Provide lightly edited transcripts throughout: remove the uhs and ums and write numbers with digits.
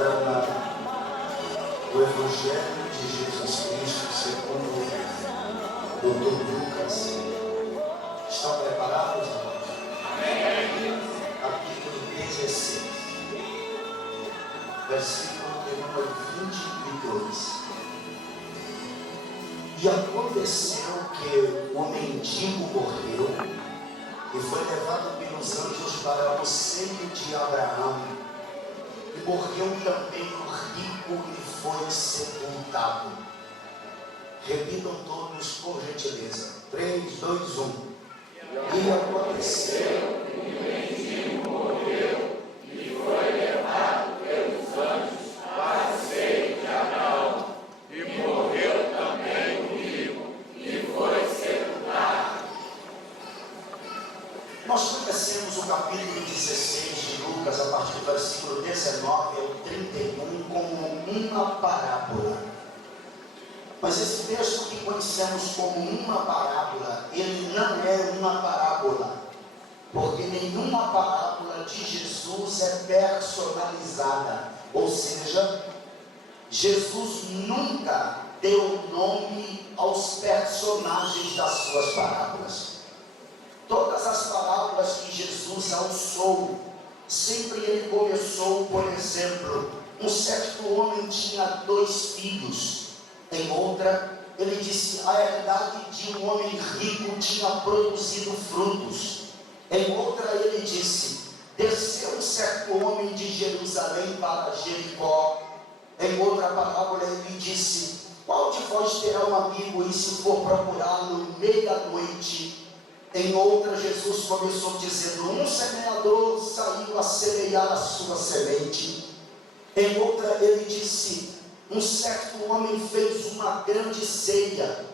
para o Evangelho de Jesus Cristo segundo o Dr. Lucas. Estão preparados, irmãos? Amém. Capítulo 16, versículo de número 22. E aconteceu que o mendigo morreu e foi levado pelos anjos para o seio de Abraão. E morreu também o rico e foi sepultado. Repitam todos por gentileza. 3, 2, 1. E aconteceu que o mendigo morreu e foi levado pelos anjos para o seio de Abraão. E morreu também o rico e foi sepultado. Nós conhecemos o capítulo 16 de Lucas, a partir do versículo 19 ao 31, como uma parábola. Mas esse texto que conhecemos como uma parábola, ele não é uma parábola, porque nenhuma parábola de Jesus é personalizada. Ou seja, Jesus nunca deu nome aos personagens das suas parábolas. Todas as parábolas que Jesus usou, sempre ele começou, por exemplo, um certo homem tinha 2 filhos. Em outra, ele disse, a herdade de um homem rico tinha produzido frutos. Em outra, ele disse, desceu um certo homem de Jerusalém para Jericó. Em outra parábola, ele disse, qual de vós terá um amigo e se for procurá-lo meia-noite? Em outra, Jesus começou dizendo, um semeador saiu a semear a sua semente. Em outra, ele disse, um certo homem fez uma grande ceia.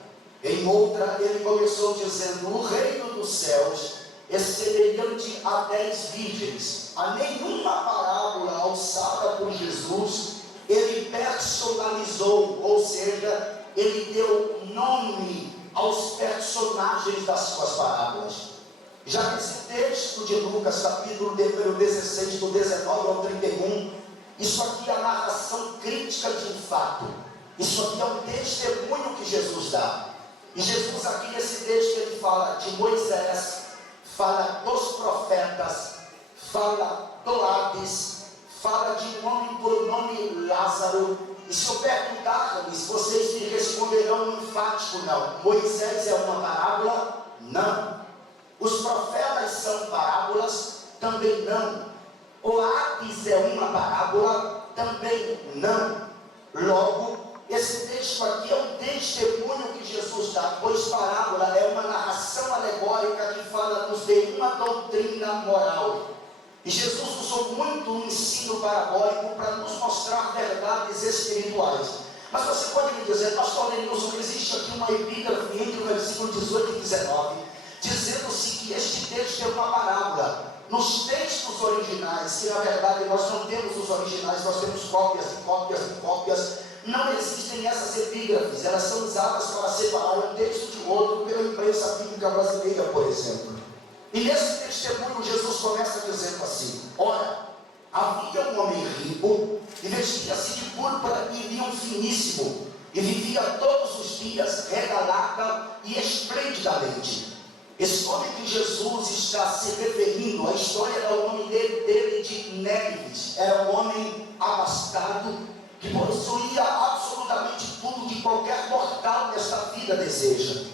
Em outra, ele começou dizendo, o reino dos céus é semelhante a 10 virgens. A nenhuma parábola usada por Jesus, ele personalizou, ou seja, ele deu nome aos personagens das suas parábolas. Já nesse texto de Lucas, capítulo 16, do 19 ao 31, isso aqui é a narração crítica de um fato. Isso aqui é um testemunho que Jesus dá. E Jesus aqui nesse texto ele fala de Moisés, fala dos profetas, fala do Hades, fala de um homem por nome Lázaro. E se eu perguntar-lhes, vocês me responderão um enfático não. Moisés é uma parábola? Não. Os profetas são parábolas? Também não. O Hades é uma parábola? Também não. Logo, esse texto aqui é um testemunho que Jesus dá, pois parábola é uma narração alegórica que fala-nos de uma doutrina moral. E Jesus usou muito o ensino parabólico para nos mostrar verdades espirituais. Mas você pode me dizer, pastor Lenilson, existe aqui uma epígrafe entre o versículo 18 e 19, dizendo-se que este texto é uma parábola. Nos textos originais, que na verdade nós não temos os originais, nós temos cópias e cópias e cópias, não existem essas epígrafes. Elas são usadas para separar um texto de outro pela imprensa bíblica brasileira, por exemplo. E nesse testemunho Jesus começa dizendo assim, ora, havia um homem rico e vestia-se de púrpura e vinho finíssimo e vivia todos os dias regalada e esplendidamente. Esse homem que Jesus está se referindo, a história era o nome dele de Nélives. Era um homem abastado que possuía absolutamente tudo que qualquer mortal desta vida deseja.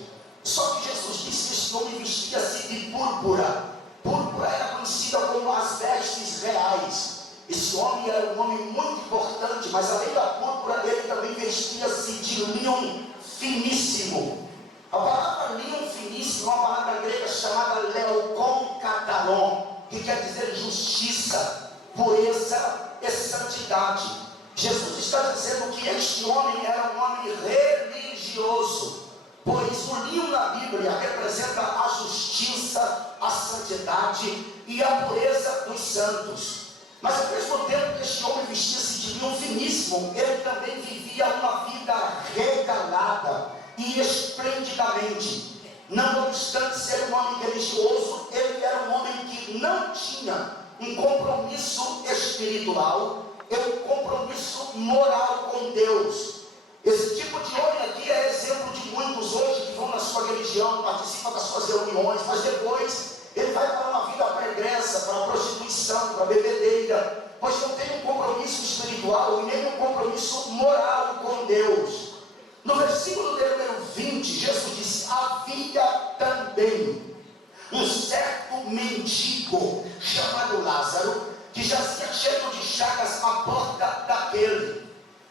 Só que Jesus disse que esse homem vestia-se de púrpura. Púrpura era conhecida como as vestes reais. Esse homem era um homem muito importante, mas além da púrpura, ele também vestia-se de linho finíssimo. A palavra linho finíssimo é uma palavra grega chamada leokon kataron, que quer dizer justiça, pureza e santidade. Jesus está dizendo que este homem era um homem religioso. Pois o linho na Bíblia representa a justiça, a santidade e a pureza dos santos. Mas ao mesmo tempo que este homem vestia-se de linho finíssimo, ele também vivia uma vida regalada e esplendidamente. Não obstante ser um homem religioso, ele era um homem que não tinha um compromisso espiritual. é um compromisso moral com Deus. Esse tipo de homem aqui é exemplo de muitos hoje que vão na sua religião, participam das suas reuniões, mas depois ele vai para uma vida pregressa, para a prostituição, para a bebedeira, pois não tem um compromisso espiritual e nem um compromisso moral com Deus. No versículo de número 20, Jesus disse: havia também um certo mendigo chamado Lázaro, que jazia cheio de chagas à porta daquele.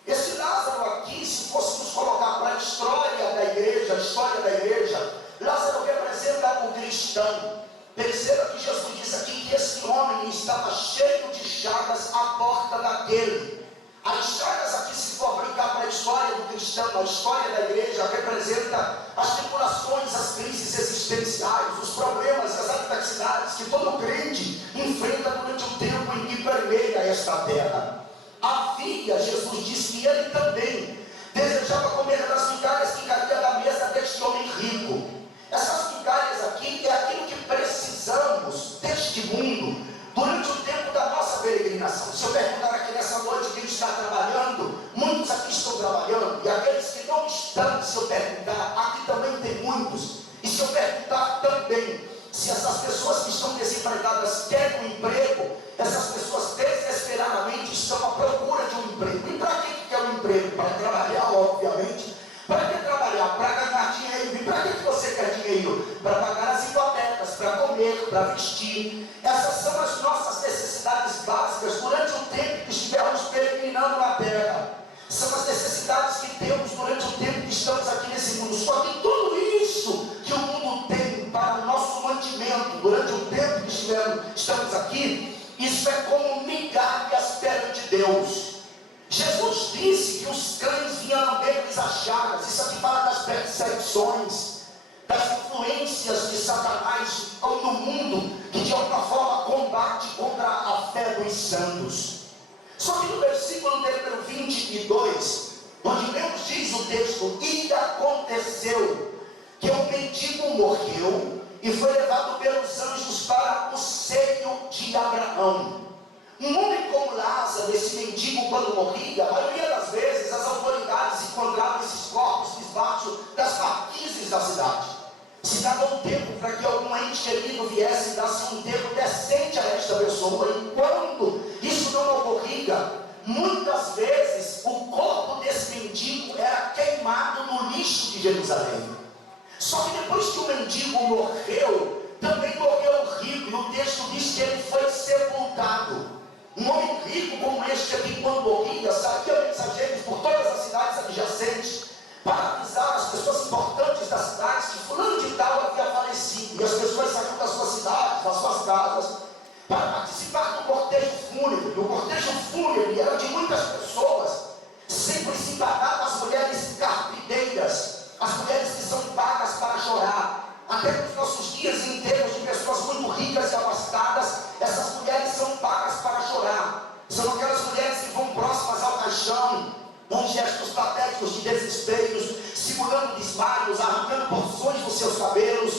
Esse Lázaro aqui, se fôssemos colocar para a história da igreja, Lázaro representa o cristão. Perceba que Jesus disse aqui que esse homem estava cheio de chagas à porta daquele. As chagas aqui, se for aplicar para a história do cristão, a história da igreja, representa as tribulações, as crises existenciais, os problemas, as adversidades que todo crente enfrenta durante o tempo em que permeia esta terra. Havia, Jesus disse que ele também desejava comer das migalhas que caía da mesa deste homem rico. Essas migalhas aqui é aquilo que precisamos deste mundo durante o tempo da nossa peregrinação. Se eu perguntar aqui nessa noite quem está trabalhando, muitos aqui estão trabalhando, e aqueles que não estão, se eu perguntar, aqui também tem muitos, e se eu perguntar também, se essas pessoas que estão desempregadas querem um emprego, essas pessoas desesperadamente estão à procura de um emprego. E para que quer um emprego? Para trabalhar, obviamente. Para que trabalhar? Para ganhar dinheiro. E para que você quer dinheiro? Para pagar as hipotecas, para comer, para vestir. Essas são as nossas necessidades básicas durante o tempo que estivermos peregrinando na terra. São as necessidades que temos durante o tempo que estamos aqui nesse mundo. Só que tudo isso que o mundo tem para o nosso mantimento durante o tempo que estamos aqui, isso é como migalhas perante Deus. Jesus disse que os cães vinham lamber-lhes as chagas. Isso aqui fala das perseguições, das influências de Satanás no mundo, que de alguma forma combate contra a fé dos santos. Só que no versículo número 22, onde Deus diz o texto: e aconteceu que o mendigo morreu e foi levado pelos anjos para o seio de Abraão. Um homem como Lázaro, esse mendigo, quando morria, a maioria das vezes as autoridades encontravam esses corpos debaixo das marquises da cidade. Se dava um tempo para que algum ente querido viesse e desse um enterro decente a esta pessoa. E quando isso não ocorria, muitas vezes o corpo desse mendigo era queimado no lixo de Jerusalém. Só que depois que o mendigo morreu, também morreu o rico, e o texto diz que ele foi sepultado. Um homem rico como este aqui, quando morria, saía mensageiros por todas as cidades adjacentes para avisar as pessoas importantes das cidades que fulano de tal havia falecido. E as pessoas saíam das suas cidades, das suas casas, para participar do cortejo fúnebre. O cortejo fúnebre era de muitas pessoas, sempre se pagava as mulheres carpideiras, as mulheres que são pagas para chorar. Até nos nossos dias, em termos de pessoas muito ricas e abastadas, essas mulheres são pagas para chorar. São aquelas mulheres que vão próximas ao caixão, com gestos patéticos de desesperos, simulando desmaios, arrancando porções dos seus cabelos,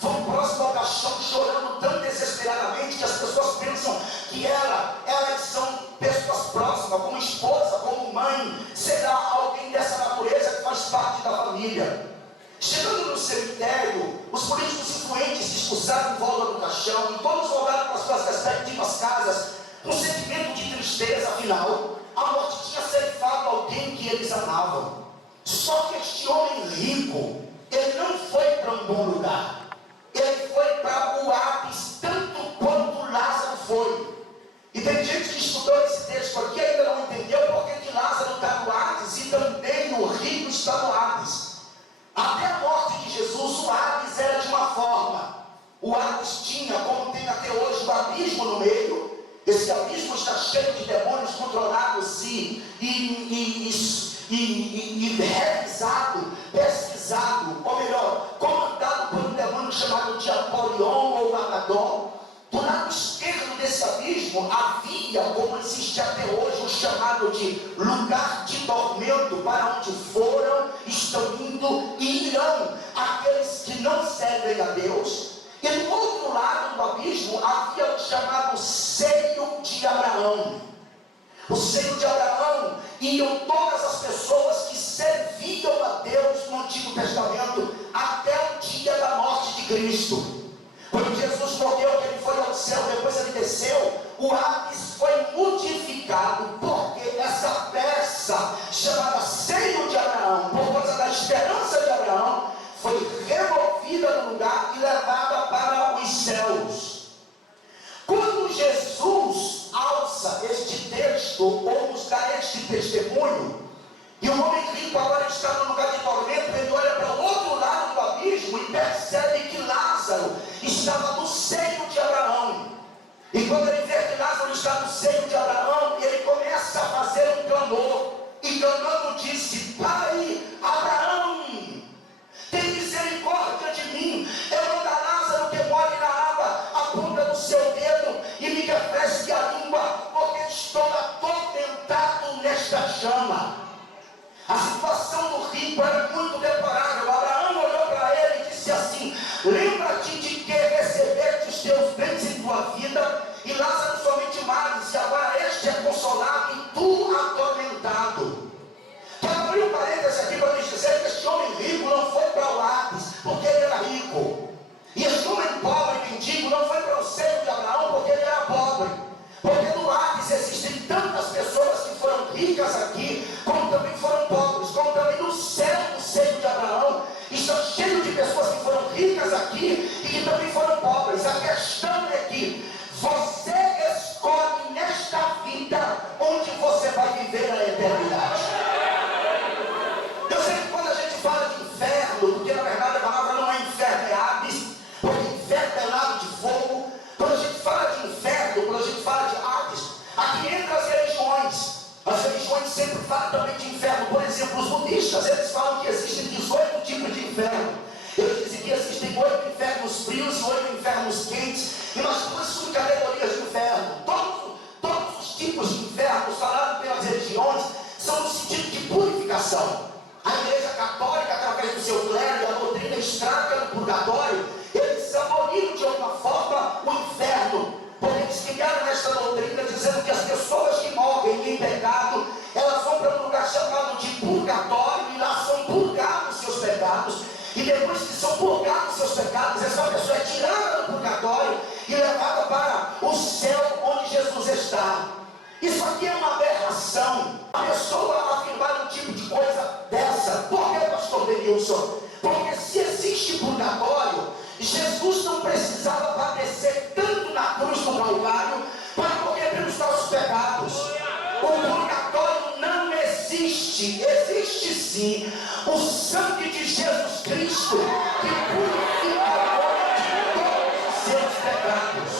vão próximo ao caixão chorando tão desesperadamente que as pessoas pensam que elas são pessoas próximas, como esposa, como mãe, será alguém dessa natureza que faz parte da família. Chegando no cemitério, os políticos influentes se expulsaram em volta do caixão e todos voltaram para as suas respectivas casas com um sentimento de tristeza. Afinal, a morte tinha ceifado alguém que eles amavam. Só que este homem rico, ele não foi para um bom lugar, ele foi para o Hades, tanto quanto Lázaro foi. E tem gente que estudou esse texto aqui e ainda não entendeu porque que Lázaro está no Hades e também o rico está no Hades. Até a morte de Jesus, o Hades era de uma forma. O Hades tinha, como tem até hoje, um abismo no meio. Esse abismo está cheio de demônios controlados e revisado, pesquisado, ou melhor, comandado por um demônio chamado de Apolion ou Abaddon. Do lado esquerdo desse abismo havia, como existe até hoje, o chamado de lugar de tormento, para onde foram, estão indo e irão aqueles que não servem a Deus. E do outro lado do abismo havia o chamado seio de Abraão. O seio de Abraão iam todas as pessoas que serviam a Deus no Antigo Testamento até o dia da morte de Cristo. Quando Jesus morreu, que ele foi ao céu, depois ele desceu, o ápice foi modificado, porque essa peça chamada seio de Abraão, por causa da esperança de Abraão, foi removida do lugar e levada para os céus. Quando Jesus alça este texto, ou nos dá este testemunho, e o homem rico agora está no lugar de tormento, ele olha para o outro lado do abismo e percebe que Lázaro estava no seio de Abraão. E quando ele vê que Lázaro está no seio de Abraão, ele começa a fazer um clamor. E clamando disse: Pai Abraão, tem misericórdia de mim. Eu mando a Lázaro que molhe na água a ponta do seu dedo e me refresque a língua, porque estou atormentado nesta chama. A situação do rico era muito deplorável. Abraão olhou para ele e disse assim: lembra-te de que recebeste os teus bens em tua vida, e Lázaro somente males, e agora este é consolado e tu atormentado. Quero abrir um parênteses aqui para nos dizer que este homem rico não foi para o Hades porque ele era rico, e este homem pobre e mendigo não foi para o seio de Abraão porque ele era pobre. Porque no Hades existem tantas pessoas que foram ricas aqui, como também foram pobres, como também no céu, no seio de Abraão, está cheio de pessoas que foram ricas aqui e que também foram pobres. A questão é que você escolhe nesta vida onde você vai viver a eternidade. Eu sei que quando a gente fala de inferno, porque na verdade a palavra não é inferno, é Hades, porque inferno é lago de fogo. Quando a gente fala de inferno, quando a gente fala de Hades, aqui entra as religiões. As religiões sempre falam também de inferno. Por exemplo, os budistas, eles falam que existem 18 tipos de inferno. Eles dizem que existem 8 infernos frios e 8 infernos quentes, e nós temos subcategorias de inferno. Todos os tipos de infernos falados pelas religiões são no sentido de purificação. A Igreja Católica, através do seu clero e a doutrina estraga no purgatório, eles aboliram de alguma forma o inferno, porque eles criaram nesta doutrina dizendo que as pessoas que morrem em pecado, elas vão para um lugar chamado de purgatório, e lá são purgados seus pecados, e depois que são purgados seus pecados, essa pessoa é tirada do purgatório e levada para o céu onde Jesus está. Isso aqui é uma aberração. A pessoa afirmar um tipo de coisa dessa. Por que, pastor Denilson? Porque se existe purgatório, Jesus não precisava padecer tanto na cruz do Calvário para morrer pelos nossos pecados. O purgatório não existe. Existe sim o sangue de Jesus Cristo, que purifica o homem de todos os seus pecados.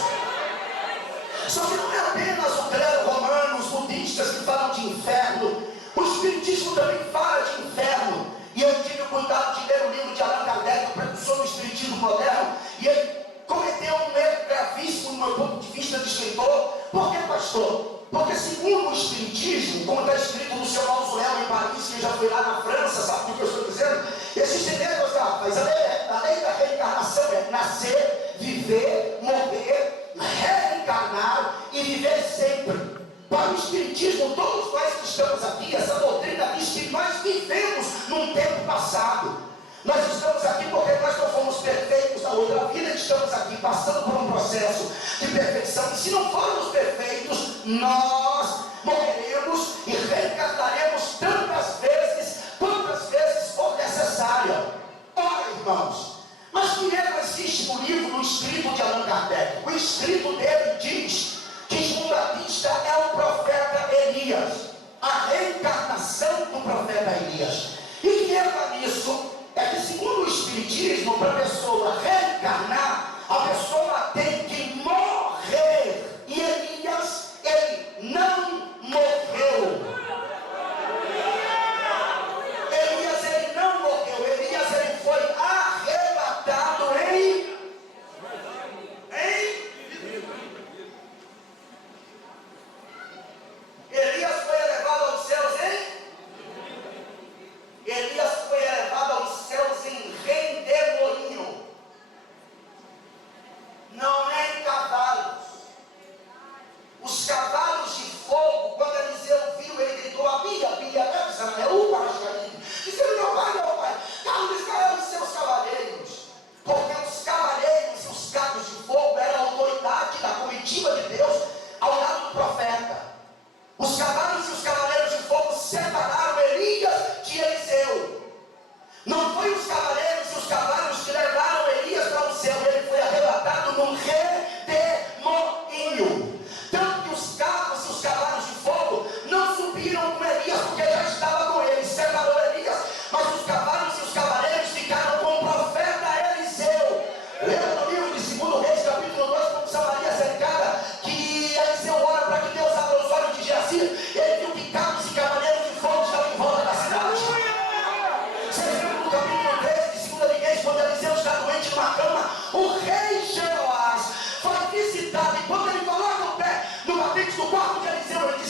Só que não é apenas o clero romano, os budistas que falam de inferno. O espiritismo também fala de inferno. E eu tive o cuidado de ler o livro de Allan Kardec, o precursor do espiritismo moderno, e ele cometeu um erro gravíssimo no meu ponto de vista de escritor. Por que, pastor? Porque segundo o espiritismo, como está escrito no seu mausoléu em Paris, que já foi lá na França, sabe o que eu estou dizendo? Existem regras, rapaz. A lei da reencarnação é nascer, viver, morrer, reencarnar e viver sempre. Para o espiritismo, todos nós que estamos aqui, essa doutrina diz que nós vivemos num tempo passado. Nós estamos aqui porque nós não fomos perfeitos na outra vida, estamos aqui passando por um processo de perfeição. E se não formos perfeitos, nós morreremos e reencarnaremos tantas vezes, quantas vezes for necessária. Ora, irmãos, mas que erro existe no livro, no escrito de Allan Kardec? O escrito dele diz que João Batista é o profeta Elias, a reencarnação do profeta Elias. E que erro nisso é que, segundo o espiritismo, para a pessoa reencarnar, a pessoa tem que morrer. E Elias, ele não morreu. Elias, ele não morreu. Elias, ele foi arrebatado em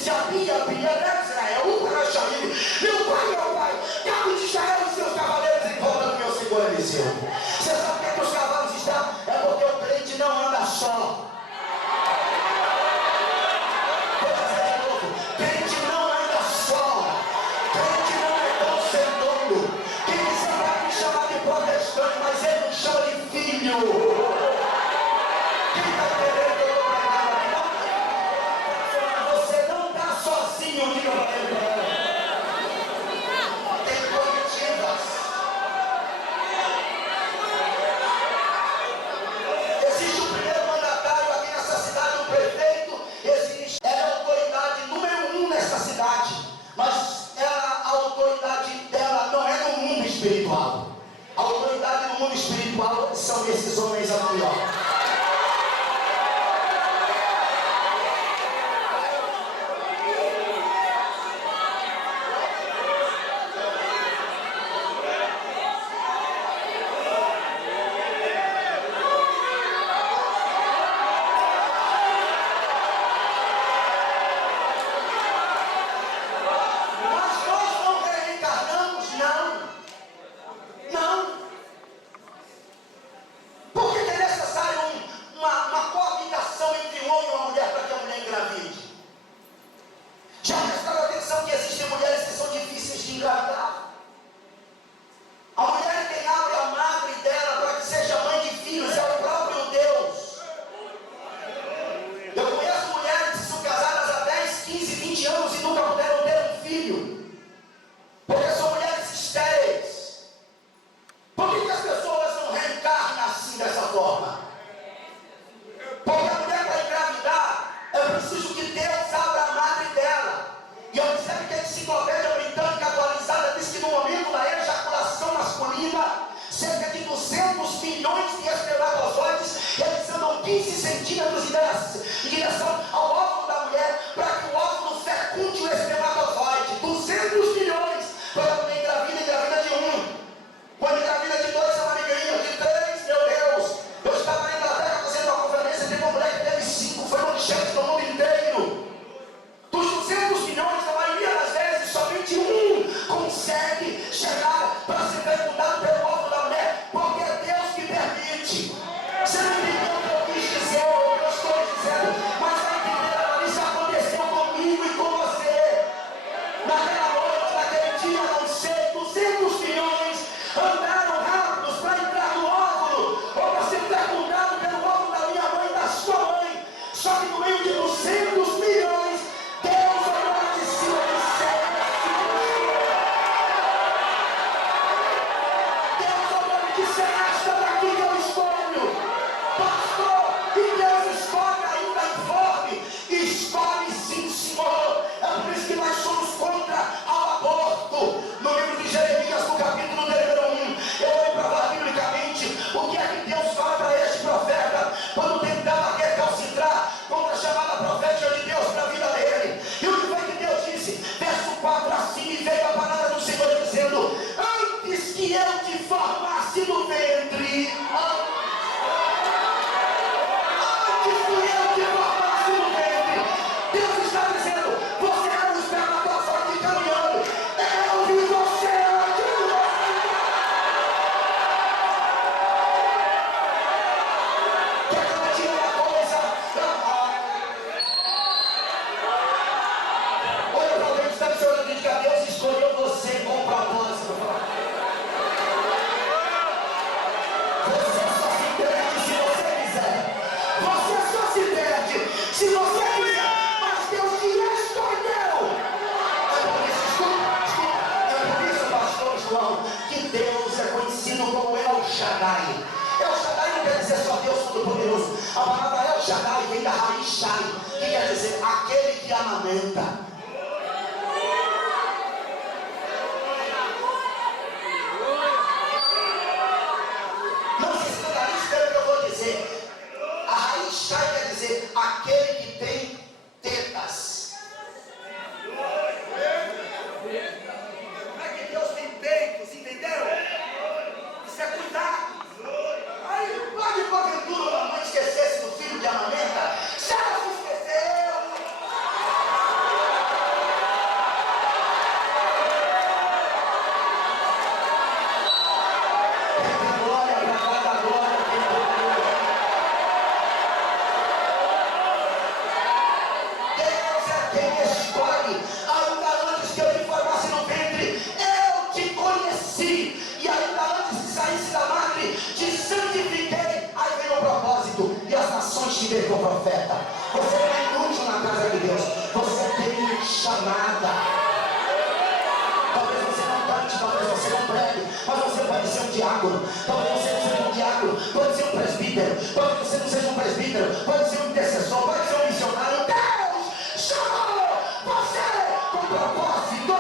disse a Bia, né, Israel, o Paraxaí, meu pai, cabo de Israel e seus cavaleiros em volta do meu Senhor Eliseu. Você sabe por que os cavalos estão? É porque o crente não anda só. Vou dizer de novo, crente não anda só. Crente não é torcedor. Quem quiser vai me chamar de protestante, mas ele me chama de filho. Quem está entendendo que eu estou pregando aqui? Você não está sozinho, diga para ele. Tem comitivas. Existe o primeiro mandatário aqui nessa cidade, o prefeito. Existe, é a autoridade número 1 nessa cidade. Mas a autoridade dela não é no mundo espiritual. A autoridade no mundo espiritual são esses homens aqui, ó. Cerca de 200 milhões de espermatozoides, eles andam 15 centímetros em direção ao óvulo da mulher, para que o óvulo fecunde o espermatozoide. 200 milhões. Quando a mulher engravida de 1. Quando engravida de 2, é uma amiguinha. De 3, meu Deus. Eu estava na Inglaterra fazendo uma conferência, teve uma mulher que teve 5, foi manchete no mundo inteiro. Dos 200 milhões, na maioria das vezes, somente 1 consegue chegar para ser fecundado pelo óvulo da mulher, porque é Deus que permite. Você não entendeu o que eu quis dizer, ou o que eu estou dizendo, mas vai entender agora, isso aconteceu comigo e com você. Naquela noite, naquele dia, não sei, 200 milhões andaram rápidos para entrar no óvulo, ou para ser fecundado pelo óvulo da minha mãe e da sua mãe. Só que no meio de 200 milhões, Deus olhou de cima do céu. Deus olhou e disse: esta daqui que eu escolho. Pastor, e Deus escolhe ainda informe. Escolhe sim, Senhor. É por isso que nós somos contra o aborto. No livro de Jeremias, no capítulo número 1, eu olho para lá biblicamente o que é que Deus fala para este profeta quando tentava recalcitrar contra a chamada profética de Deus para a vida dele. E o que foi que Deus disse? Verso 4 assim, e veio a palavra do Senhor dizendo: antes que eu te formasse no ventre, antes que eu te formasse no ventre, Deus está dizendo: você era um espermatozoide caminhando, eu vi você antes de você. Quer que eu te diga uma coisa? Olha para alguém que está me olhando e diga: Deus escolheu você com propósito. Você só se perde se você quiser. Você só se perde se você quiser. Mas Deus te escolheu. É por isso, escuta, é por isso, pastor João, que Deus é conhecido como El Shaddai. El Shaddai não quer dizer só Deus Todo-Poderoso. A palavra El Shaddai vem da raiz Shai, que quer dizer aquele que amamenta. Não se escandalize pelo que eu vou dizer. A raiz Shai quer dizer aquele que tem tetas. Não é que Deus tem peitos, entendeu? Isso é cuidado. Aí pode porventura a mãe esquecesse do filho que amamenta. Se ela se esqueceu, pare. Ainda antes que eu te formasse no ventre, eu te conheci. E ainda antes que saísse da madre, te santifiquei. Aí vem o propósito. E as nações te veem como profeta. Você não é inútil na casa de Deus. Você tem chamada. Talvez você não cante, talvez você não pregue, mas você pode ser um diácono. Talvez você não seja um diácono, pode ser um presbítero. Talvez você não seja um presbítero, pode ser um intercessor, pode ser um missionário. Deus chamou você com propósito.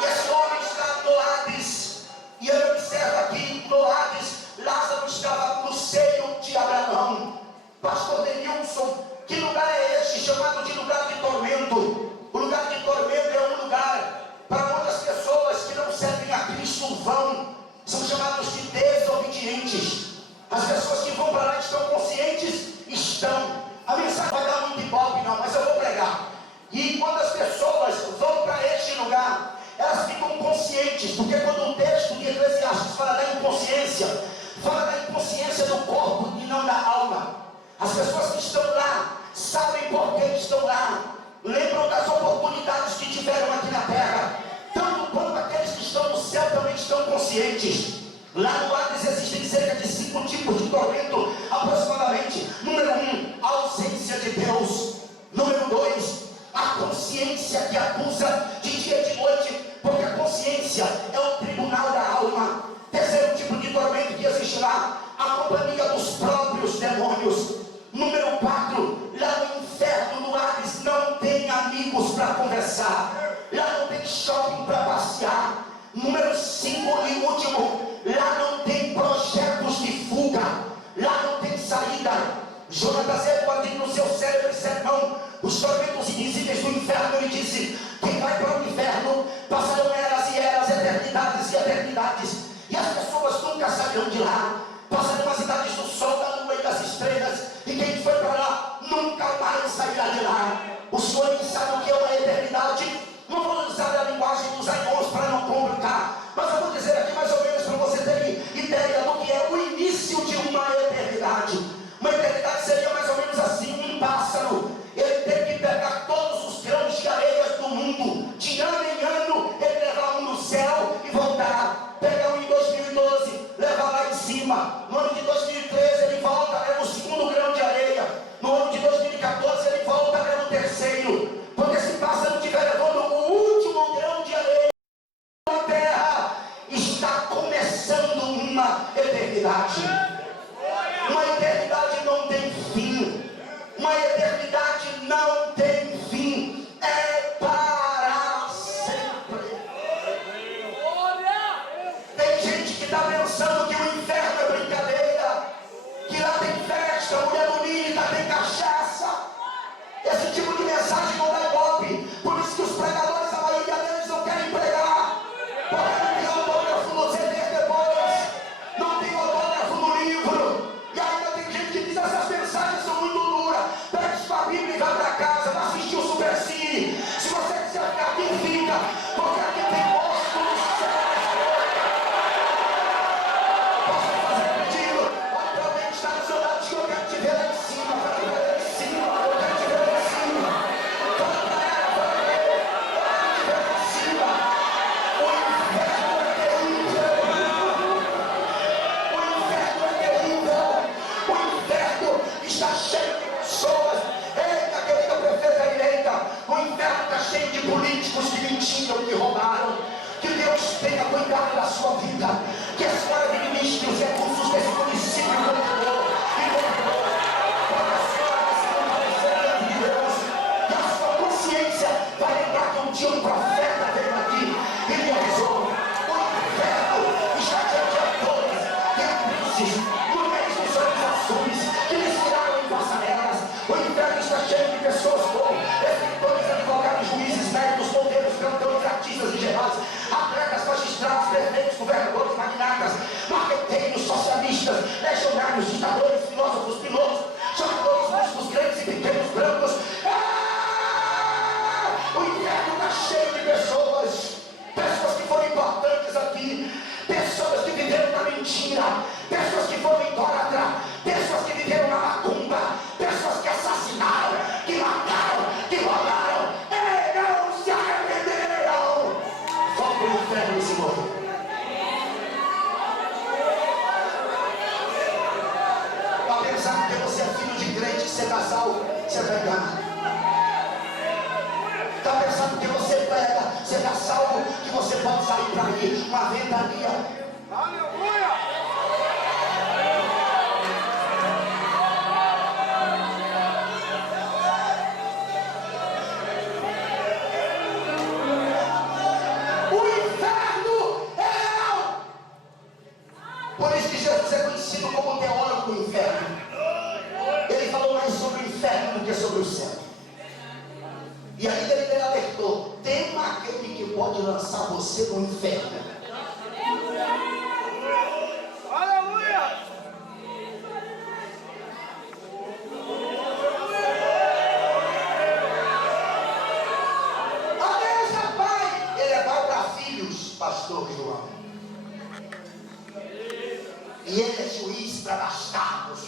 E esse homem está no Hades. E ele observa aqui no Hades, Lázaro estava no seio de Abraão. Pastor Denilson, que lugar é este chamado de lugar de tormento? O lugar de tormento é um lugar para onde as pessoas que não servem a Cristo vão. São chamados de desobedientes. As pessoas que vão para lá estão conscientes? Estão. A mensagem vai dar muito ibope não, mas eu vou pregar. E quando as pessoas vão para este lugar, elas ficam conscientes, porque quando o texto de Eclesiastes fala da inconsciência, fala da inconsciência do corpo e não da alma. As pessoas que estão lá sabem por que estão lá, lembram das oportunidades que tiveram aqui na terra, tanto quanto aqueles que estão no céu também estão conscientes. Lá no Hades existem cerca de 5 tipos de tormento aproximadamente. Número 1, a ausência de Deus. Número 2, a consciência que acusa de dia e de noite, porque a consciência é o tribunal da alma. Terceiro tipo de tormento que existe lá, a companhia dos próprios demônios. Número 4, lá no inferno, no Hades, não tem amigos para conversar. Lá não tem shopping para passear. Número 5 e último, lá não tem projetos de fuga. Lá não tem saída. Jonatas Edwards no seu cérebro e sermão, os tormentos invisíveis do inferno, ele disse: quem vai para o inferno passarão eras e eras, eternidades e eternidades, e as pessoas nunca sairão de lá. Passarão as idades do sol, da lua e das estrelas, e quem foi para lá nunca mais sairá de lá. O Senhor que sabe o que é uma eternidade. Não vou usar a linguagem dos irmãos para não complicar, mas eu vou dizer aqui mais ou menos para você ter ideia do que é o início de uma eternidade. Uma eternidade seria mais ou menos assim: um pássaro, ele tem que pegar todos os grãos de areia do mundo, de ano em ano, ele levar um no céu e voltar. Pegar um em 2012, levar lá em cima. No ano de 2013 ele volta, leva o segundo grão de areia. No ano de 2014 ele volta, leva o terceiro. Quando esse pássaro estiver levando o último grão de areia, a terra está começando uma eternidade. Uma eternidade não tem fim. Uma eternidade não tem fim. É para sempre. Tem gente que está pensando que o inferno é brincadeira, que lá tem festa, mulher bonita, tem cachaça. Esse tipo de mensagem não dá ibope. Por isso que os pregadores, a maioria deles não querem pregar, porque não tem autógrafo no CD depois, não tem autógrafo no livro. E ainda tem gente que diz: essas mensagens são muito duras. Pega sua Bíblia e vai para casa, vai assistir o Super Cine. Se você quiser ficar aqui, fica, porque aqui tem posto no céu. Posso fazer um pedido? Olha para alguém que está no seu lado, eu quero te ver lá em cima, eu quero te ver lá em cima, eu quero te ver lá em cima. Fala para ela, fala para ele, eu quero te ver lá em cima. O inferno é terrível. O inferno é terrível. O inferno está cheio de pessoas. Eita, querida profeta eleita, o inferno está cheio de políticos que mentiram, que roubaram. Que Deus tenha cuidado da sua vida, que a senhora administre os recursos desse município governador e governador, para a senhora se comparecer diante de Deus, e a sua consciência vai lembrar que um dia um profeta veio aqui e me avisou: o inferno está cheio de atores, de atrizes, mulheres dos olhos azuis, que misturaram em passarelas. O inferno está cheio de pessoas como escritores, advogados, juízes, médicos, modelos, cantores, artistas em geral, atletas, magistrados, prefeitos, governadores, magnatas, marqueteiros, socialistas, legionários, ditadores, filósofos, pilotos, jogadores, músicos, grandes e pequenos, brancos. O inferno está cheio de pessoas, pessoas que foram importantes aqui, pessoas que viveram na mentira, pessoas que foram idólatras, pessoas que viveram na macumba, pessoas que assassinaram você pregar. Está pensando que você prega, você está salvo, que você pode sair para aí, uma ventania. Aleluia! O inferno é real. Por isso que Jesus é conhecido como o teólogo do inferno. Ele falou mais sobre o inferno do que sobre o céu. E ainda ele alertou: tema aquele que pode lançar você no inferno. Aleluia! A Deus é pai. Ele é pai para filhos, pastor João. E ele é juiz para bastardos.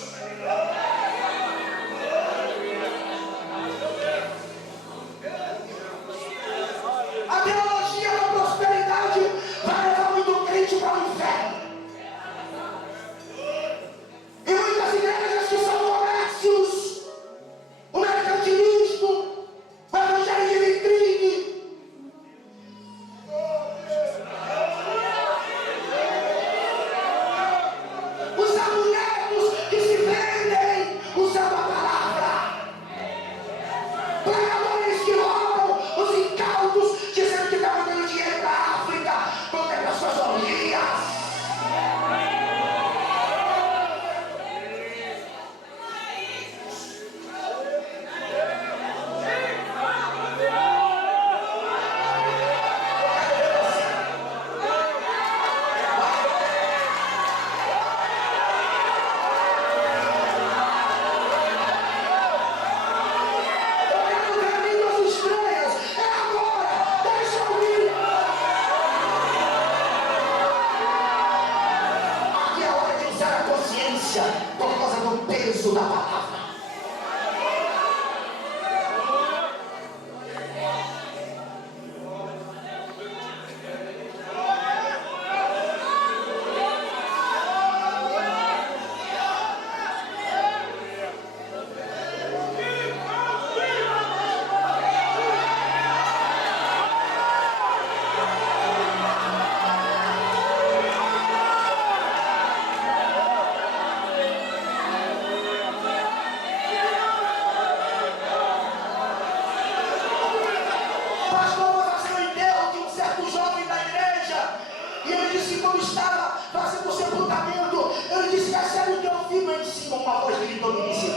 A teologia da prosperidade vai levar muito crente para o inferno. E muitas igrejas que são comércios, o mercantilismo, o evangelho de vitrine. Os amuletos que se vendem usando a palavra. Pregadores que roubam os incautos, dizendo que estão dando dinheiro para a África, contendo as suas orgias. Por causa do peso da palavra.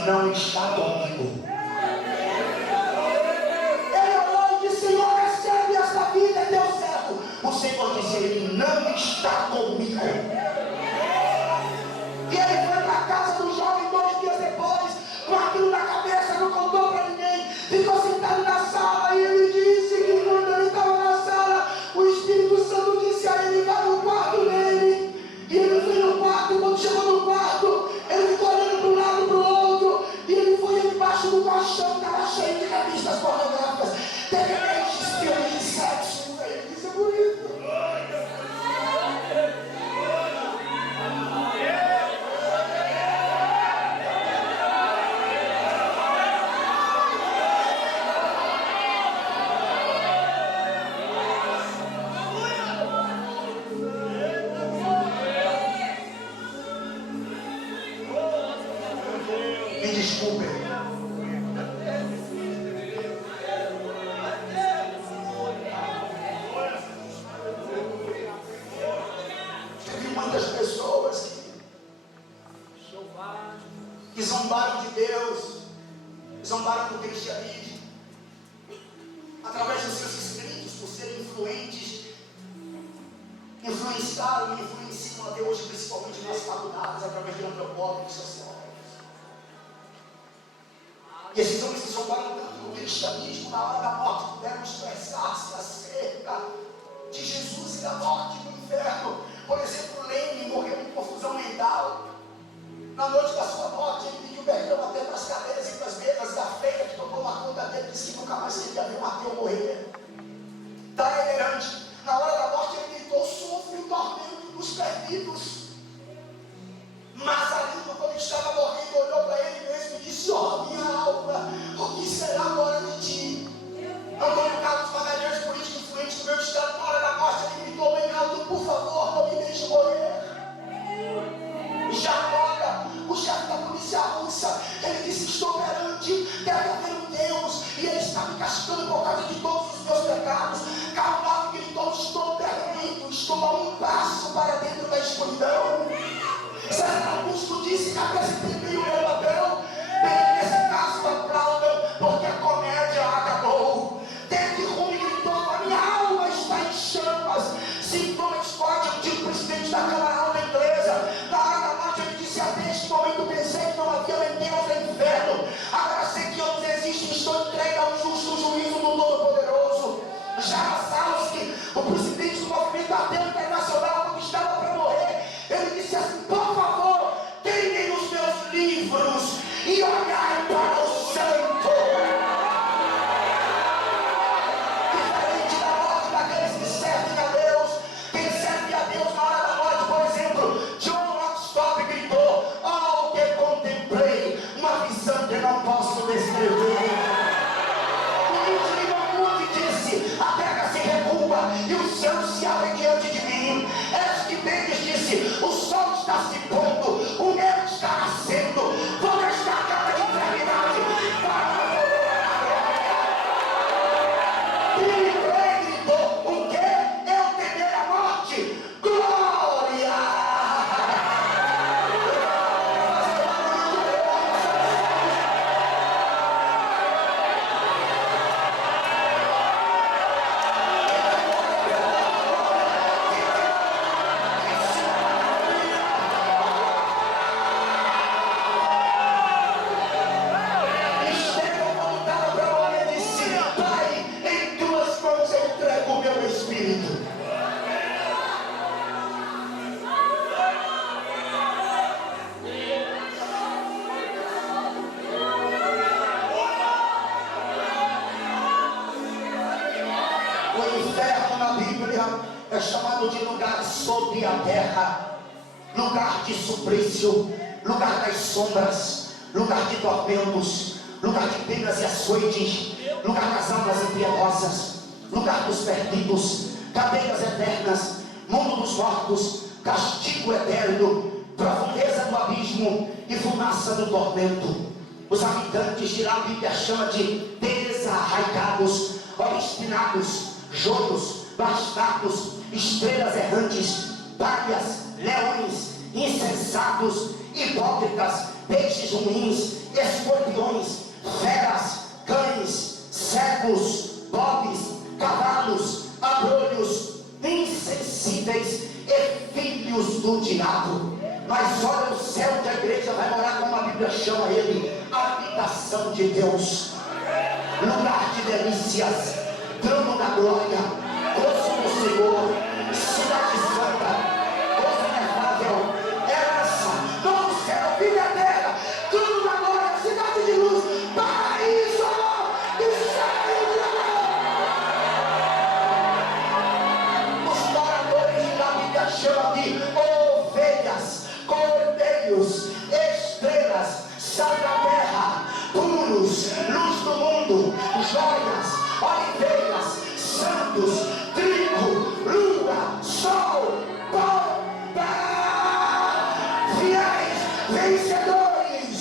Não está comigo. Ele orou e disse: Senhor, recebe esta vida, é teu servo. O Senhor disse: Ele não está comigo. E ele foi para a casa do jovem 2 dias depois, com aquilo na cabeça, não contou para ninguém. Ficou sentado na sala e ele disse que quando ele estava na sala, o Espírito Santo disse a ele: vai no quarto dele. E ele foi no quarto, e quando chegou no quarto, ele ficou olhando para um lado e para o outro. E ele foi debaixo do colchão, estava cheio de revistas pornográficas, DVDs, filmes de sexo. Ele disse: é bonito. Me desculpe. Teve muitas pessoas que zombaram de Deus, zombaram do cristianismo, através dos seus escritos, por serem influentes, influenciaram e influenciam até hoje, principalmente nas faculdades, através de antropólogos e sociólogos. E esses homens que zombaram tanto do cristianismo, na hora da morte, puderam expressar-se acerca de Jesus e da morte no inferno. Por exemplo, Lênin morreu em confusão mental. Na noite da sua morte, ele pediu perdão até para as cadeiras e para as mesas da feira que tomou uma conta dele, disse que nunca mais queria ver um ateu morrer. Talleyrand, na hora da morte, ele gritou: sofre o tormento dos perdidos. Mazarino, quando estava morrendo, olhou para ele mesmo e disse: ó minha alma, o garantir, deve haver um Deus, e Ele está me castigando por causa de todos os meus pecados. Calma, gritou: estou perdido, estou a um passo para dentro da escuridão. César Augusto disse que apresentei o meu papel. Bem, nesse caso aplaudam, porque a comédia acabou. David Hume gritou: a minha alma está em chamas. Simon Scott, antigo presidente da Câmara Alta Inglesa, na hora da morte, ele disse: até este momento pensei que não havia nem Deus nem inferno. Agora sei que outros existem, estou entregue ao justo juízo do Todo-Poderoso. Jaroslawski, o presidente do movimento ateu internacional, quando estava para morrer, ele disse assim: por favor, queimem os meus livros e olhai para o santo. Diferente da morte daqueles que servem a Deus, quem serve a Deus na hora da morte, por exemplo, John Rockstop gritou: oh, que contemplei uma visão que não posso descrever. A terra se recua e o céu se abre diante de mim. Este Mendes disse: o sol está se pondo, o meu está nascendo. Vou deixar a cama de enfermidade para Billy Graham gritou: o que? Eu temer a morte? Glória! É chamado de lugar sobre a terra, lugar de suplício, lugar das sombras, lugar de tormentos, lugar de penas e açoites, lugar das almas impiedosas, lugar dos perdidos, cadeias eternas, mundo dos mortos, castigo eterno, profundeza do abismo e fumaça do tormento. Os habitantes de lá a Bíblia chama de desarraigados, obstinados, joios, bastardos, estrelas errantes, párias, leões, insensatos, hipócritas, peixes ruins, escorpiões, feras, cães, cegos, bobes, cavalos, abrolhos, insensíveis e filhos do diabo. Mas olha o céu que a igreja vai morar, como a Bíblia chama ele, habitação de Deus, lugar de delícias, trono da glória, gozo do Senhor, cidade santa, coisa inefável, herança, novo céu, vida eterna, trono da glória, cidade de luz, paraíso do céu de Deus. Os moradores da Bíblia chamam de ovelhas, cordeiros, estrelas, sal da terra, puros, luz do mundo, joias, oliveiras, santos, trigo, lua, sol, pomba, fiéis, vencedores,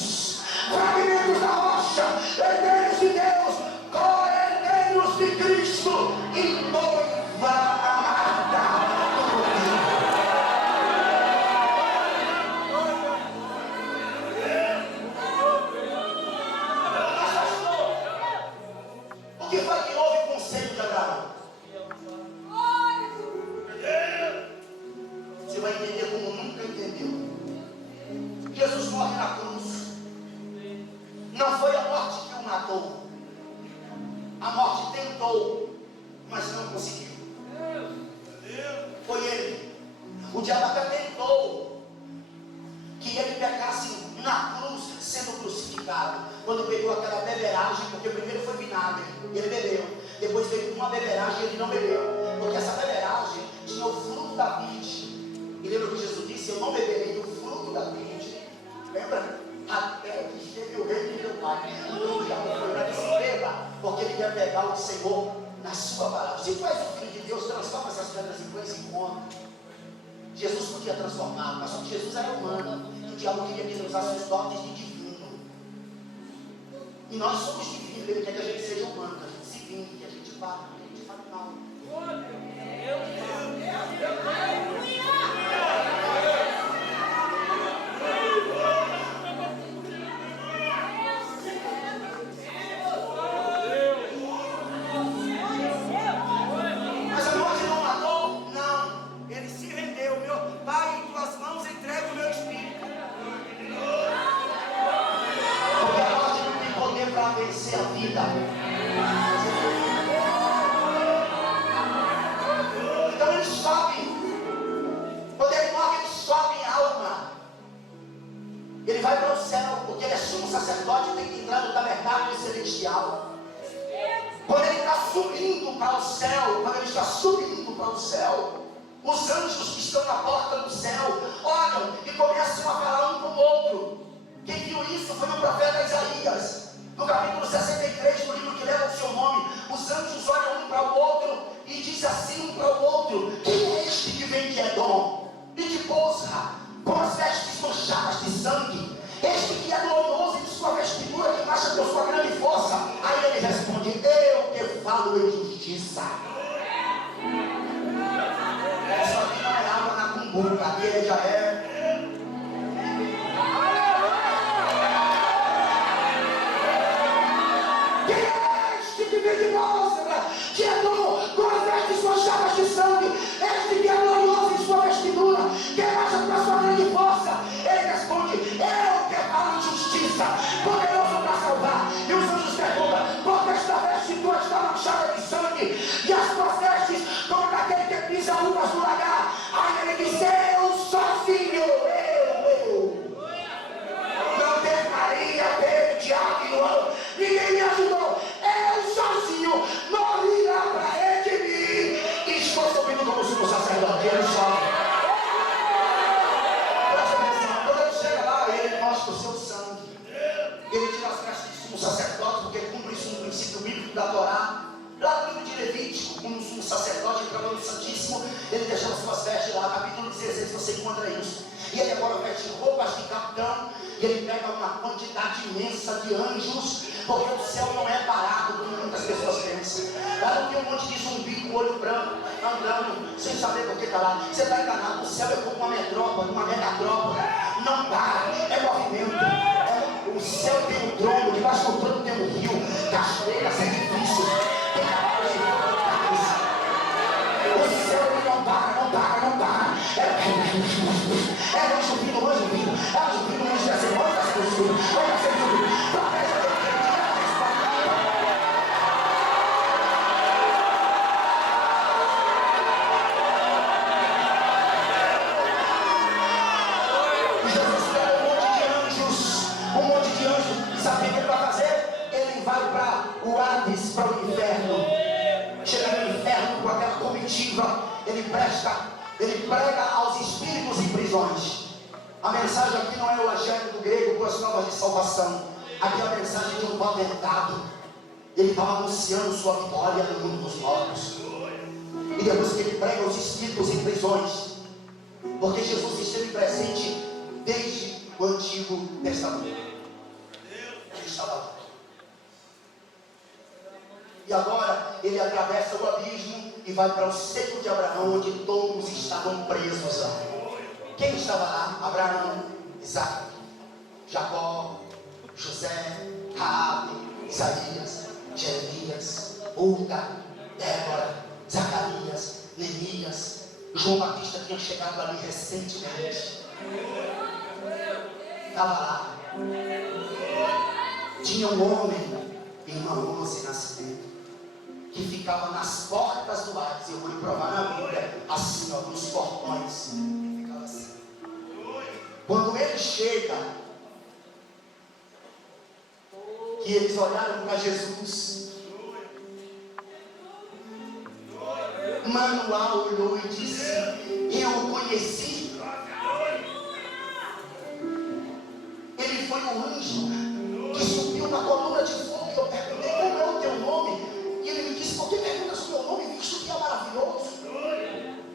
fragmentos da rocha, herdeiros de Deus, co-herdeiros de Cristo e noiva amada do Cordeiro. O que foi que houve com o conselho de Abraão? Você vai entender como nunca entendeu. Jesus morre na cruz. Não foi a morte que o matou. A morte tentou, mas não conseguiu. Foi ele. O diabo até tentou que ele pecasse na cruz, sendo crucificado. Quando pegou aquela beberagem, porque primeiro foi vinagre, ele bebeu. Depois veio uma beberagem e ele não bebeu, porque essa beberagem tinha o fruto da vide. E lembra que Jesus disse: eu não beberei do fruto da vide. Lembra? Até que chegue o rei de meu pai. Então o diabo foi lá e disse: beba, porque ele quer pegar o Senhor na sua palavra. Se tu és o Filho de Deus, transforma essas pedras em pães e come. Jesus podia transformar, mas só que Jesus era humano. E o diabo queria que ele usasse os dotes de divino. E nós somos divinos, Ele quer que a gente seja humano, que a gente se vingue, que a gente bata, que a gente fale mal. Mas a morte não matou? Não. Ele se rendeu. Meu Pai, em tuas mãos entrego o meu espírito. Porque a morte não tem poder para vencer a vida. Então ele sobe. Quando ele morre, ele sobe em alma. Ele vai para o céu, porque ele é sumo sacerdote e tem que entrar no tabernáculo celestial. Quando ele está subindo para o céu, quando ele está subindo para o céu, os anjos que estão na porta do céu olham e começam a falar um com o outro. Quem viu isso foi o profeta Isaías, no capítulo 63 do livro que leva o seu nome. Os anjos olham um para o outro e dizem assim um para o outro: quem é este que vem de Edom e de Bosra, com as vestes manchadas de sangue? Este que é glorioso em sua vestidura, que marcha por sua grande força. Aí ele responde: eu que falo em justiça. Isso aqui não é água na cumbuca, aqui ele já é. Quem é este que vem de Bosra, que é com as vestes manchadas de sangue? Este que é glorioso em sua vestidura, que marcha por sua grande força. Ele responde: eu que falo em justiça, poderoso para salvar. E os anjos perguntam: porque esta veste tua está manchada de sangue, e as tuas vestes como daquele que pisa uvas no lagar? Aí ele diz: eu sozinho, eu. Não teve Maria, Pedro, Tiago e João, ninguém me ajudou. Eu sozinho morri lá para redimir. E estou subindo como sumo sacerdote. Ele sobe. Presta atenção, quando ele chega lá, ele mostra o seu sangue. Ele tira as vestes de sumo sacerdote, porque ele cumpre isso no princípio bíblico da Torá. Lá no livro de Levítico, como sumo sacerdote, entrava no Santíssimo, ele deixava suas vestes lá, capítulo 16, você encontra isso. E ele agora veste roupas de capitão, e ele pega uma quantidade imensa de anjos, porque o céu não é barato, como muitas pessoas pensam. Lá não tem um monte de zumbi com olho branco, andando, sem saber por que está lá. Você está enganado, o céu é como uma metrópole, uma megatrópole, não para, é movimento. O céu tem um trono, debaixo do trono tem um rio, cachoeiras, edifícios, tem cavalos de fogo. O céu ele não para. É anjo vindo, anjo descendo, anjo descendo, promessa de Jesus pega um monte de anjos, sabe o que ele vai fazer? Ele vai para o Hades, para o inferno. Chega no inferno com aquela comitiva, ele prega aos espíritos em prisões. A mensagem aqui não é o evangelho do grego com as novas de salvação. Aqui é a mensagem de um potentado. Ele estava anunciando sua vitória no mundo dos mortos. E depois que ele prega aos espíritos em prisões, porque Jesus esteve presente desde o Antigo Testamento. Ele estava lá. E agora ele atravessa o abismo e vai para o seio de Abraão, onde todos estavam presos lá. Quem estava lá? Abraão, Isaac, Jacó, José, Raabe, Isaías, Jeremias, Uda, Débora, Zacarias, Neemias. João Batista tinha chegado ali recentemente. Estava lá. Tinha um homem em uma 11 nascimento que ficava nas portas do Hades. Eu vou lhe provar na Bíblia, assim, ó, nos portões. Ficava assim. Quando ele chega, que eles olharam para Jesus, Manuel olhou e disse: eu o conheci. Ele foi um anjo que subiu na coluna de fogo. Eu perguntei: como é o teu nome? E ele me disse: por que perguntas o meu nome, visto que é maravilhoso?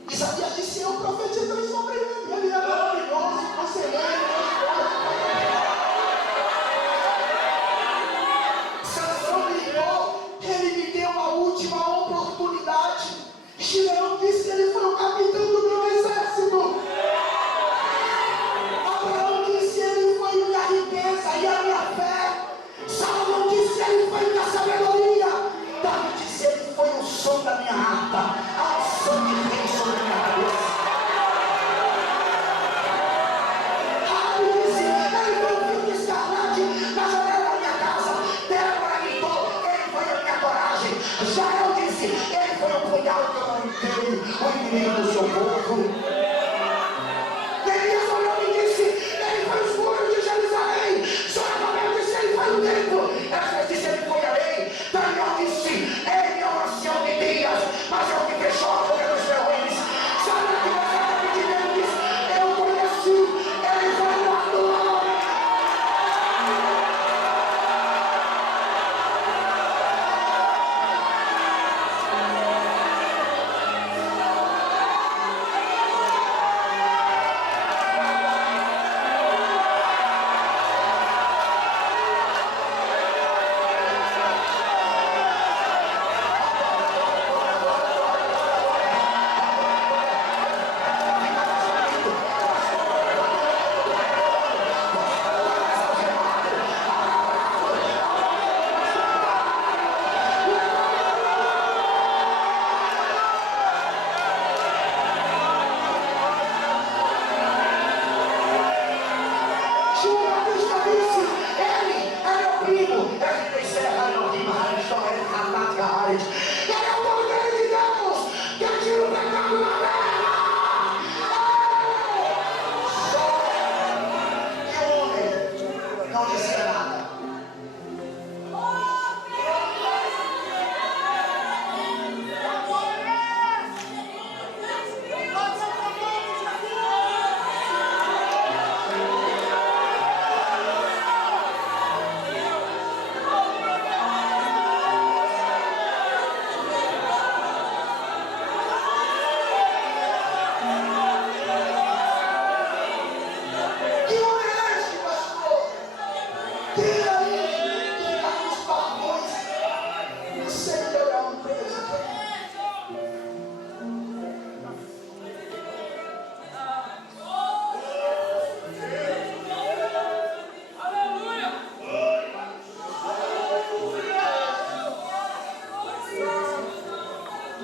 Isaías disse: eu profetizei sobre ele. Ele é maravilhoso, conselheiro, Gideão disse que ele foi o capitão do meu exército. Abraão disse que ele foi minha riqueza e a minha fé. Salomão disse que ele foi minha sabedoria. Davi disse que ele foi o som da minha harpa, a unção de Deus sobre a minha cabeça. Rabi disse, ele foi o fio de escarlate na janela da minha casa. Débora gritou, ele foi a minha coragem. Jael disse, ele foi o punhal que eu arranquei, o inimigo do seu povo. Neemias olhou e disse, ele foi os muros de Jerusalém. Zorobabel disse, ele foi o templo. Esdras disse, ele foi a lei. Daniel disse, ele é o ancião de dias, mas é o que fechou a boca dos leões. Sabe que você está pedindo? Ele disse, eu conheci, ele foi o ator.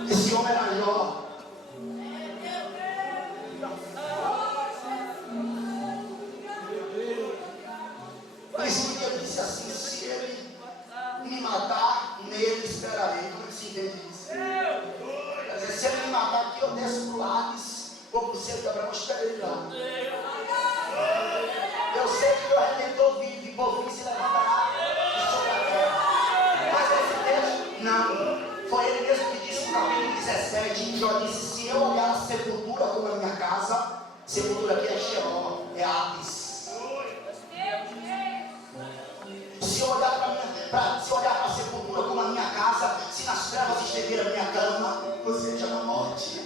Esse homem era Jó. Mas ele disse assim, se ele me matar, nele esperarei. Como se entende isso? Quer dizer, se ele me matar aqui, eu desço para o Hades, vou para o centro de Abraão, esperei lá. Eu sei que meu Redentor vive, por fim se levantará sobre a terra. Mas esse texto, não. Foi ele mesmo que disse no capítulo 17, Jó disse, se eu olhar a sepultura como a minha casa, sepultura aqui é Sheol, é Hades. Se eu olhar para a sepultura como a minha casa, se nas trevas estender a minha cama, ou seja, na morte.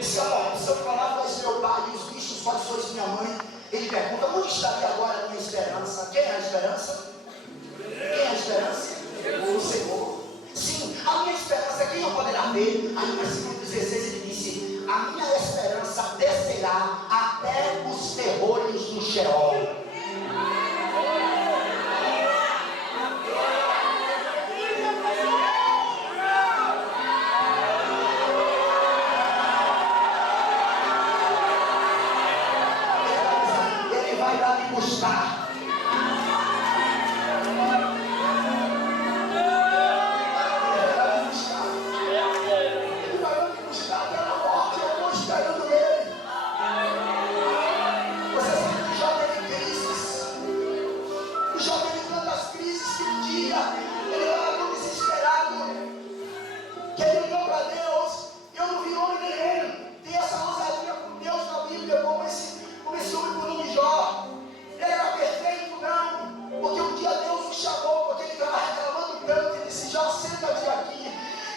Se eu falar, vai ser meu pai e os bichos, quais sois minha mãe, ele pergunta, onde estaria agora a minha esperança? Quem é a esperança? Quem é a esperança? O Senhor. Sim, a minha esperança, quem eu poderá ver? Aí no versículo 16 ele disse, a minha esperança descerá até os terrores do Sheol. Ele vai lá me buscar.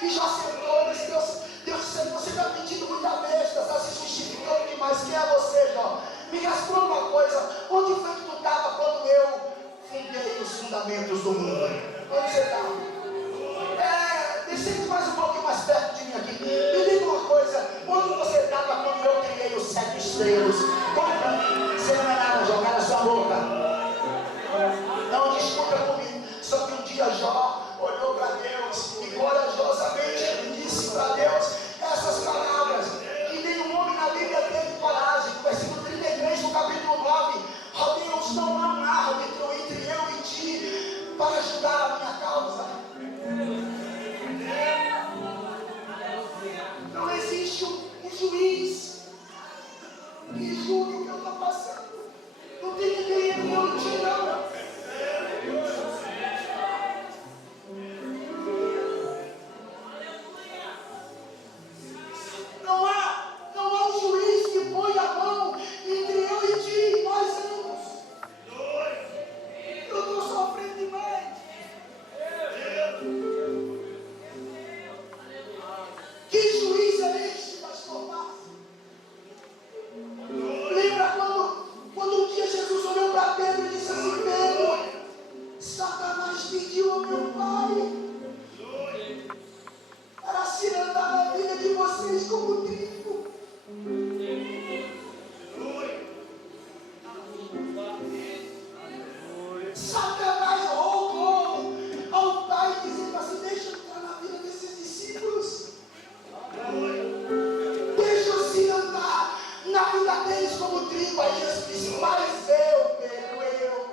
E já sentou, mas Deus disse, você está pedindo muita besta, está se justificando demais. Quem é você, Jó? Me responda uma coisa, onde foi que tu estava quando eu fundei os fundamentos do mundo? Onde você estava? Descende mais um pouquinho mais perto de mim aqui. Me diga uma filisteus. Conta pra mim, você não é nada, Jó, cala sua boca. Não disputa comigo. Só que um dia Jó olhou para Deus e corajosamente ele disse para Deus essas palavras que nenhum homem na Bíblia teve coragem. No versículo 33 do capítulo 9: ó Deus, não há um árbitro entre eu e ti para ajudar a minha causa. Não existe um juiz que julgue o que eu estou passando. Não tem ninguém entre eu e ti, não. Não há um juiz que põe a mão entre eu e ti. Nós somos. Eu estou sofrendo demais. Que juiz é este, pastor Márcio? Lembra quando um dia Jesus olhou para Pedro e disse assim: Pedro, Satanás pediu ao meu pai para se andar na vida de vocês como trigo. Satanás rogou ao pai, dizendo assim: deixa eu entrar na vida desses discípulos. Deixa eu se andar na vida deles como trigo. Aí Jesus disse: mas eu, Pedro, eu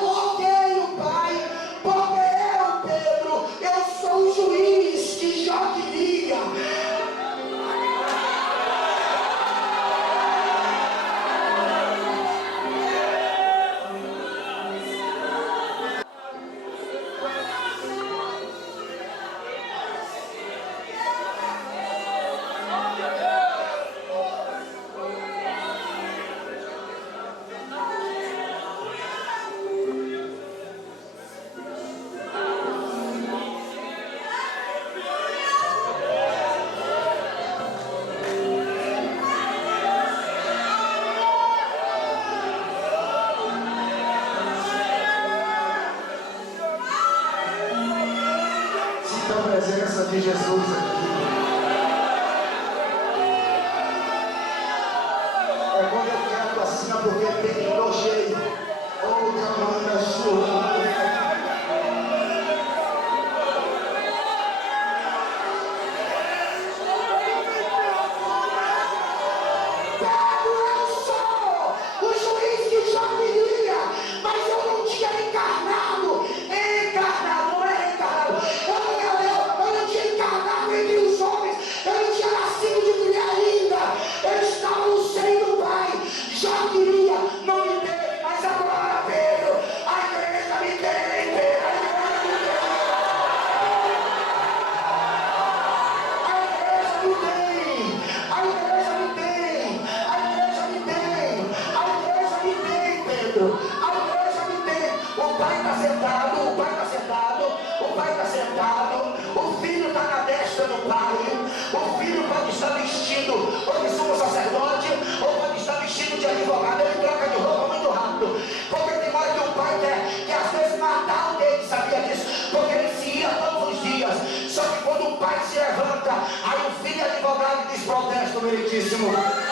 roguei o Pai, porque eu, Pedro, eu sou o juiz que já queria. Sinta a presença de Jesus aqui. É quando eu quero assim, porque tem que nojei. Outra manda sua. Aí o filho advogado diz: protesto, meritíssimo. Aleluia.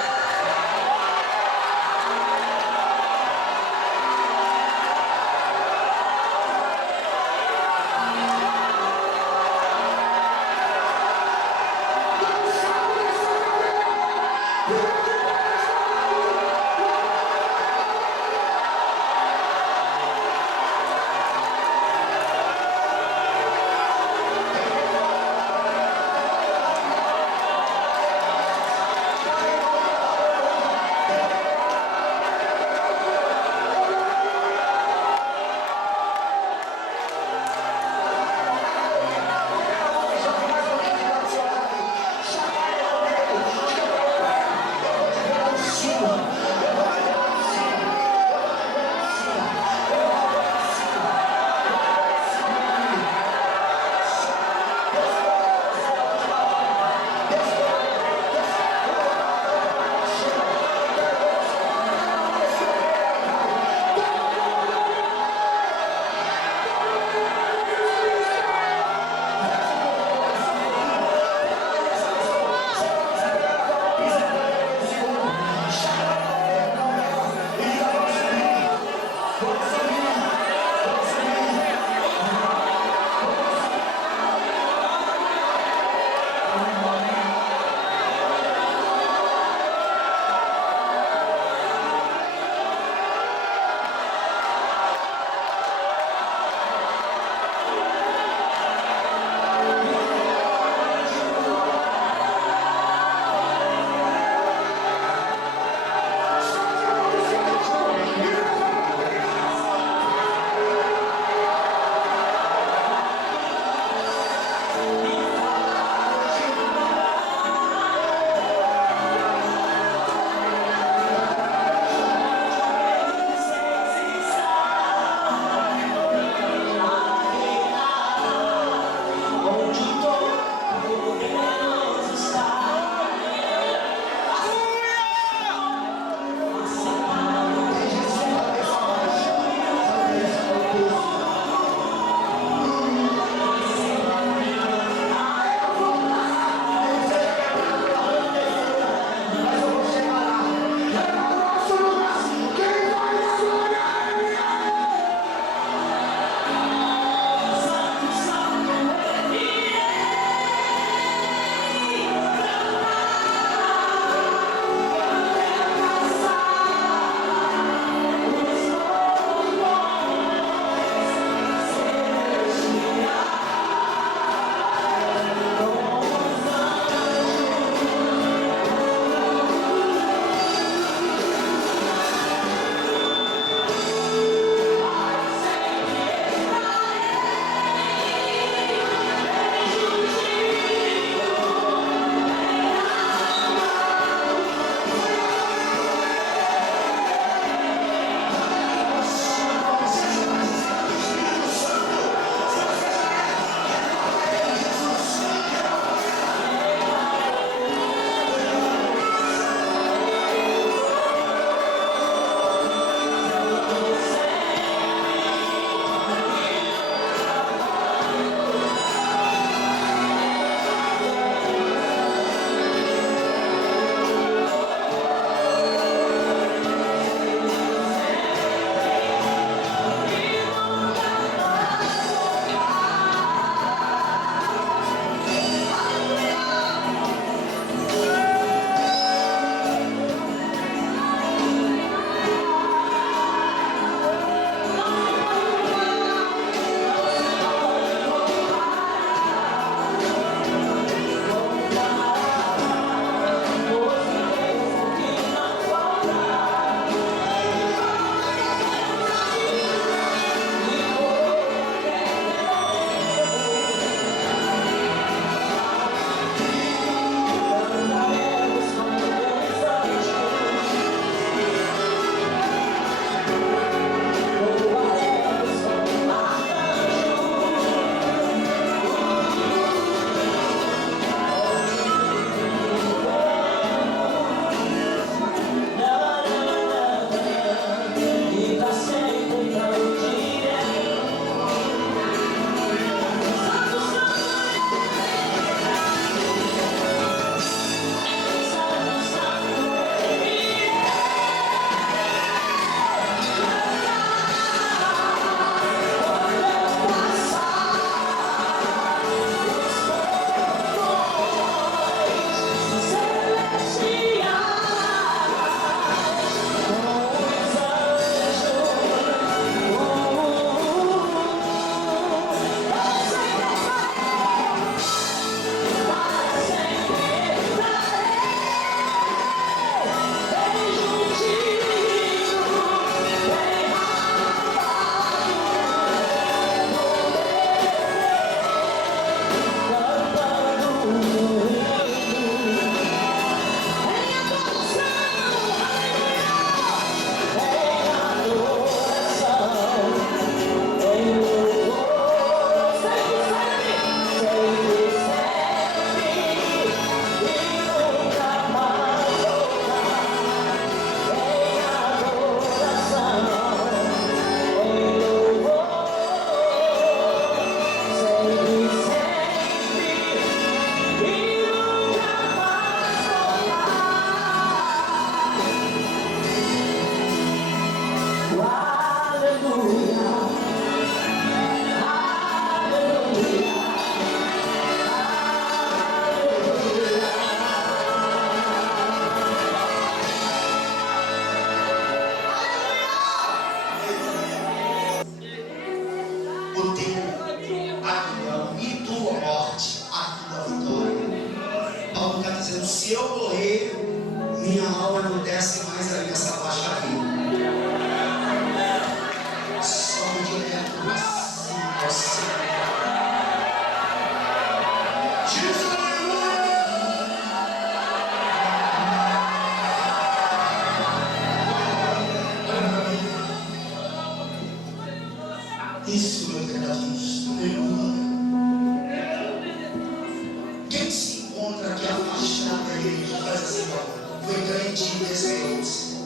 você.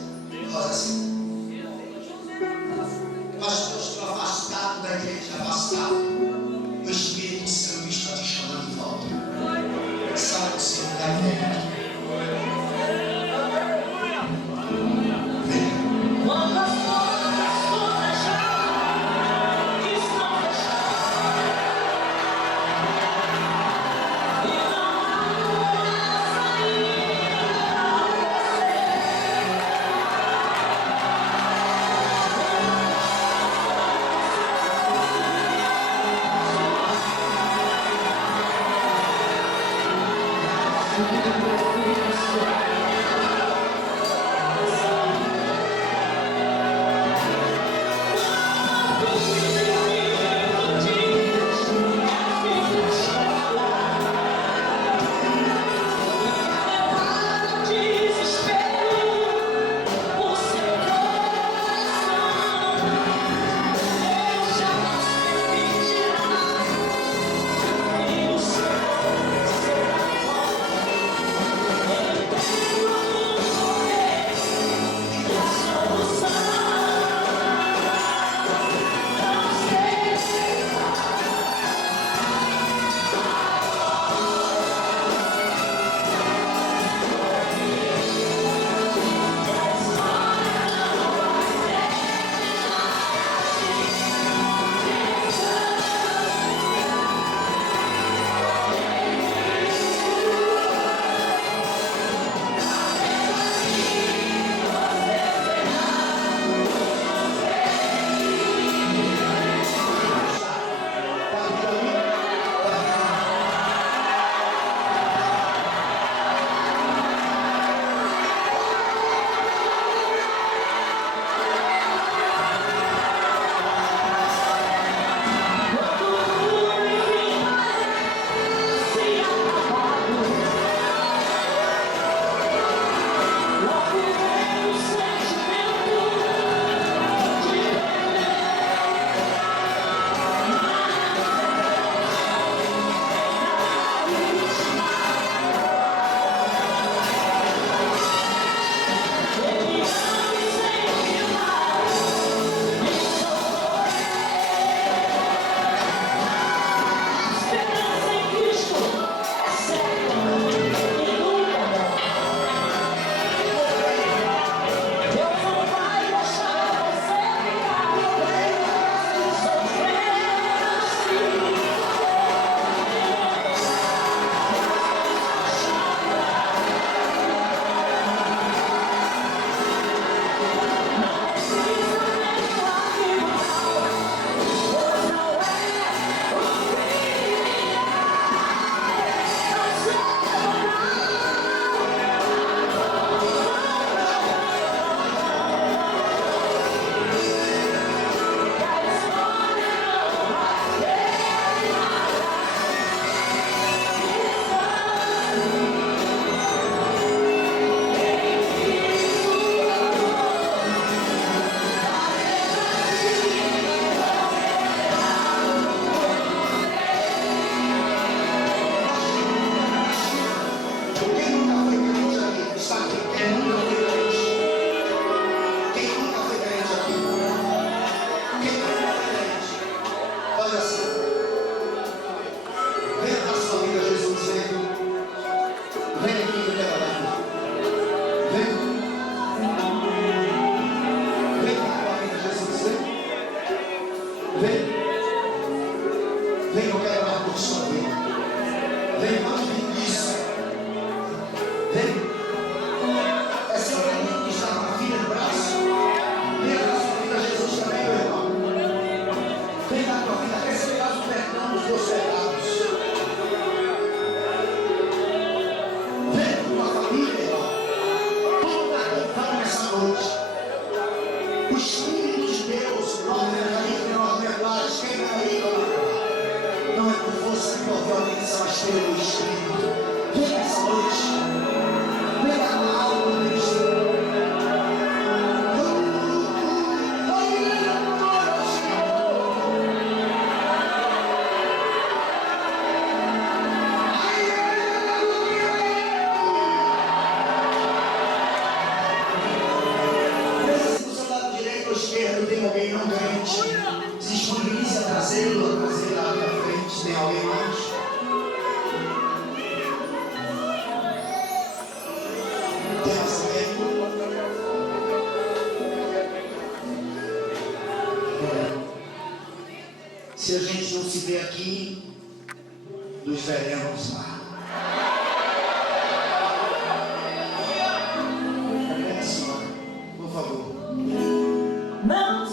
Faz assim. Pastor, eu estou afastado da igreja, afastado. O Espírito Santo está te chamando de volta. Sabe do seu lugar velho. eu tenho alguém não crente. Se disponibilize a trazê-lo, a trazer lá à minha frente. Tem alguém mais? Tem mais alguém? Se a gente não se vê aqui, nos veremos lá. Cadê a senhora? Por favor. Não